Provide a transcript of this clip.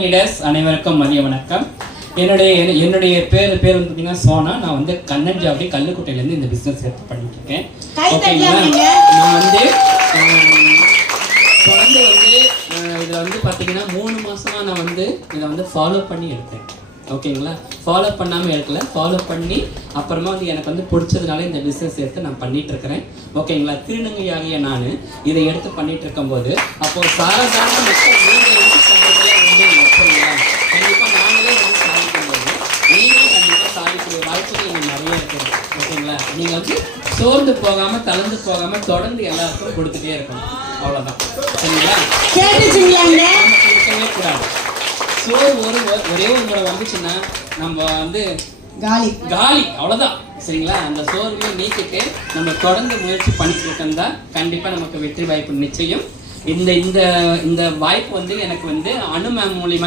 Leaders அனைவருக்கும் மதிய வணக்கம். என்னுடைய என்னுடைய பேர் பேர் வந்து பார்த்தீங்கன்னா சோனா. நான் வந்து கண்ணன் ஜாவடி கல்லுக்குட்டையிலேருந்து இந்த பிஸ்னஸ் எடுத்து பண்ணிட்டு இருக்கேன் ஓகேங்களா. நான் வந்து குழந்தை வந்து இதுல வந்து பார்த்தீங்கன்னா மூணு மாசமா நான் வந்து இதை வந்து ஃபாலோ பண்ணி எடுத்தேன். ஓகேங்களா? ஃபாலோ பண்ணாமல் எடுக்கல. ஃபாலோ பண்ணி அப்புறமா வந்து எனக்கு வந்து பிடிச்சதுனால இந்த பிஸ்னஸ் எடுத்து நான் பண்ணிட்டு இருக்கிறேன் ஓகேங்களா? திருநங்கையாகிய நான் இதை எடுத்து பண்ணிட்டு இருக்கும்போது அப்போ சாதாரண மக்கள் நீங்கள் எடுத்து பண்ணுறதுல வந்து ஓகேங்களா கண்டிப்பாக நாங்களே வந்து சாதிக்கும்போது நீங்களும் கண்டிப்பாக சாதிக்கக்கூடிய வாய்ப்புகள் எனக்கு நிறைய இருக்குது ஓகேங்களா? நீங்கள் வந்து சோர்ந்து போகாமல் தளர்ந்து போகாமல் தொடர்ந்து எல்லாருக்கும் கொடுத்துட்டே இருக்கணும். அவ்வளோதான் சரிங்களா? இருக்கவே கூடாது. சோறு ஒரு ஒரே ஒரு முறை வந்துச்சுன்னா நம்ம வந்து காலி. காலி. அவ்வளவுதான். சரிங்களா? அந்த சோர்வை நீக்கிட்டு நம்ம தொடர்ந்து முயற்சி பண்ணிட்டு இருக்கோம்னா கண்டிப்பா நமக்கு வெற்றி வாய்ப்பு நிச்சயம். இந்த இந்த இந்த வாய்ப்பு வந்து எனக்கு வந்து மேம் மூலியமா